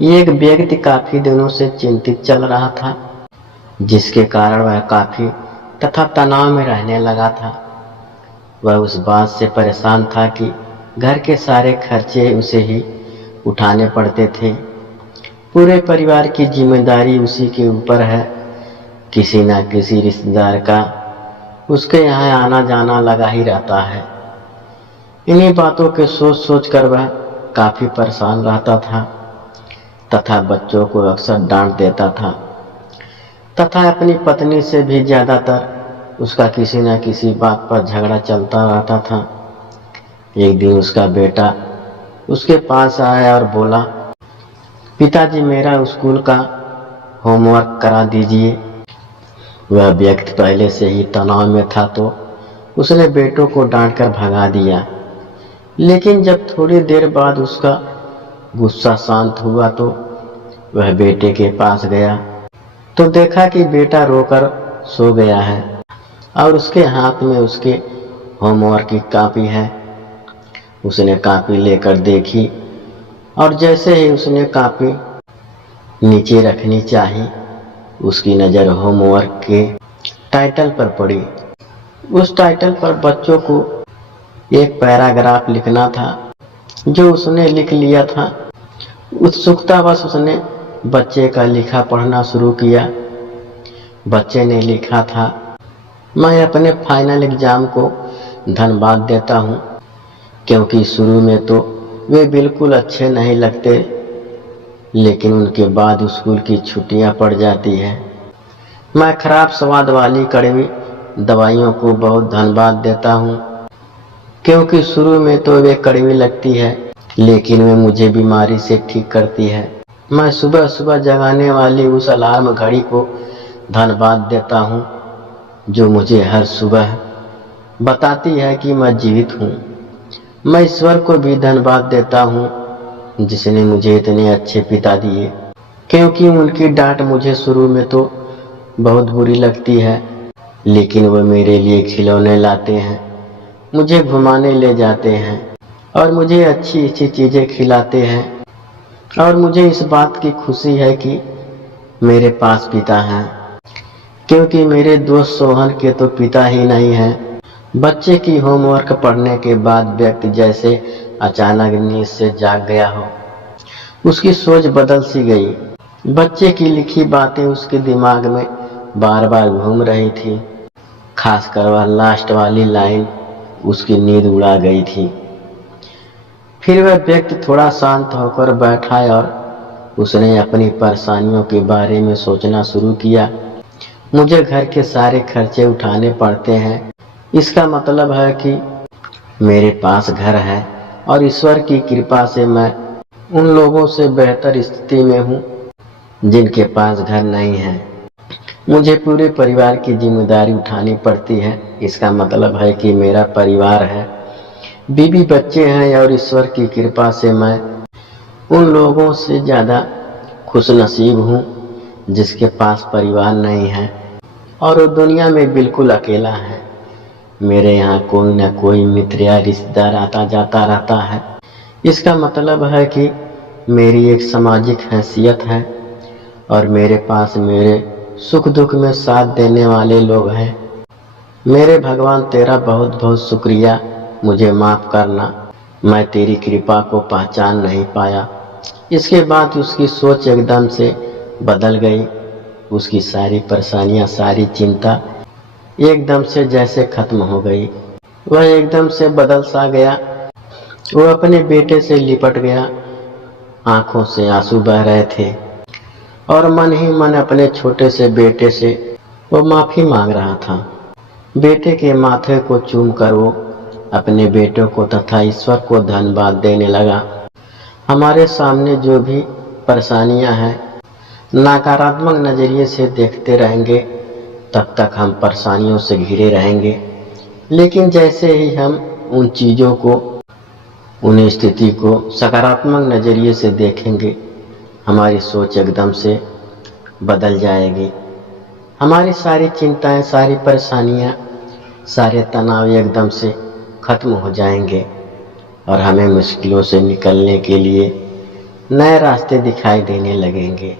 एक व्यक्ति काफी दिनों से चिंतित चल रहा था, जिसके कारण वह काफी तथा तनाव में रहने लगा था। वह उस बात से परेशान था कि घर के सारे खर्चे उसे ही उठाने पड़ते थे। पूरे परिवार की जिम्मेदारी उसी के ऊपर है। किसी न किसी रिश्तेदार का उसके यहाँ आना जाना लगा ही रहता है। इन्हीं बातों के सोच सोच कर वह काफी परेशान रहता था तथा बच्चों को अक्सर डांट देता था तथा अपनी पत्नी से भी ज्यादातर उसका किसी न किसी बात पर झगड़ा चलता रहता था। एक दिन उसका बेटा उसके पास आया और बोला, पिताजी मेरा स्कूल का होमवर्क करा दीजिए। वह व्यक्ति पहले से ही तनाव में था तो उसने बेटों को डांटकर भगा दिया। लेकिन जब थोड़ी देर बाद उसका गुस्सा शांत हुआ तो वह बेटे के पास गया तो देखा कि बेटा रोकर सो गया है और उसके हाथ में उसके होमवर्क की कॉपी है। उसने कॉपी लेकर देखी और जैसे ही उसने कॉपी नीचे रखनी चाहिए, उसकी नज़र होमवर्क के टाइटल पर पड़ी। उस टाइटल पर बच्चों को एक पैराग्राफ लिखना था, जो उसने लिख लिया था। उत्सुकतावश उसने बच्चे का लिखा पढ़ना शुरू किया। बच्चे ने लिखा था, मैं अपने फाइनल एग्जाम को धन्यवाद देता हूँ, क्योंकि शुरू में तो वे बिल्कुल अच्छे नहीं लगते, लेकिन उनके बाद स्कूल की छुट्टियां पड़ जाती है। मैं खराब स्वाद वाली कड़वी दवाइयों को बहुत धन्यवाद देता हूँ, क्योंकि शुरू में तो वे कड़वी लगती है, लेकिन वे मुझे बीमारी से ठीक करती है। मैं सुबह सुबह जगाने वाली उस अलार्म घड़ी को धन्यवाद देता हूँ, जो मुझे हर सुबह बताती है कि मैं जीवित हूँ। मैं ईश्वर को भी धन्यवाद देता हूँ, जिसने मुझे इतने अच्छे पिता दिए, क्योंकि उनकी डांट मुझे शुरू में तो बहुत बुरी लगती है, लेकिन वो मेरे लिए खिलौने लाते हैं, मुझे घुमाने ले जाते हैं और मुझे अच्छी अच्छी चीज़ें खिलाते हैं। और मुझे इस बात की खुशी है कि मेरे पास पिता हैं, क्योंकि मेरे दोस्त सोहन के तो पिता ही नहीं हैं। बच्चे की होमवर्क पढ़ने के बाद व्यक्ति जैसे अचानक नींद से जाग गया हो, उसकी सोच बदल सी गई। बच्चे की लिखी बातें उसके दिमाग में बार बार घूम रही थी, खासकर वह लास्ट वाली लाइन उसकी नींद उड़ा गई थी। फिर वह व्यक्ति थोड़ा शांत होकर बैठा और उसने अपनी परेशानियों के बारे में सोचना शुरू किया। मुझे घर के सारे खर्चे उठाने पड़ते हैं, इसका मतलब है कि मेरे पास घर है और ईश्वर की कृपा से मैं उन लोगों से बेहतर स्थिति में हूँ जिनके पास घर नहीं है। मुझे पूरे परिवार की जिम्मेदारी उठानी पड़ती है, इसका मतलब है कि मेरा परिवार है, बीवी बच्चे हैं और ईश्वर की कृपा से मैं उन लोगों से ज़्यादा खुशनसीब हूँ जिसके पास परिवार नहीं है और वो दुनिया में बिल्कुल अकेला है। मेरे यहाँ कोई ना कोई मित्र या रिश्तेदार आता जाता रहता है, इसका मतलब है कि मेरी एक सामाजिक हैसियत है और मेरे पास मेरे सुख दुख में साथ देने वाले लोग हैं। मेरे भगवान तेरा बहुत बहुत शुक्रिया, मुझे माफ़ करना, मैं तेरी कृपा को पहचान नहीं पाया। इसके बाद उसकी सोच एकदम से बदल गई। उसकी सारी परेशानियां, सारी चिंता एकदम से जैसे खत्म हो गई। वह एकदम से बदल सा गया। वो अपने बेटे से लिपट गया, आंखों से आंसू बह रहे थे और मन ही मन अपने छोटे से बेटे से वो माफ़ी मांग रहा था। बेटे के माथे को चूम कर वो अपने बेटों को तथा ईश्वर को धन्यवाद देने लगा। हमारे सामने जो भी परेशानियां हैं, नकारात्मक नज़रिए से देखते रहेंगे तब तक हम परेशानियों से घिरे रहेंगे, लेकिन जैसे ही हम उन चीज़ों को, उन स्थिति को सकारात्मक नज़रिए से देखेंगे, हमारी सोच एकदम से बदल जाएगी। हमारी सारी चिंताएं, सारी परेशानियां, सारे तनाव एकदम से खत्म हो जाएंगे और हमें मुश्किलों से निकलने के लिए नए रास्ते दिखाई देने लगेंगे।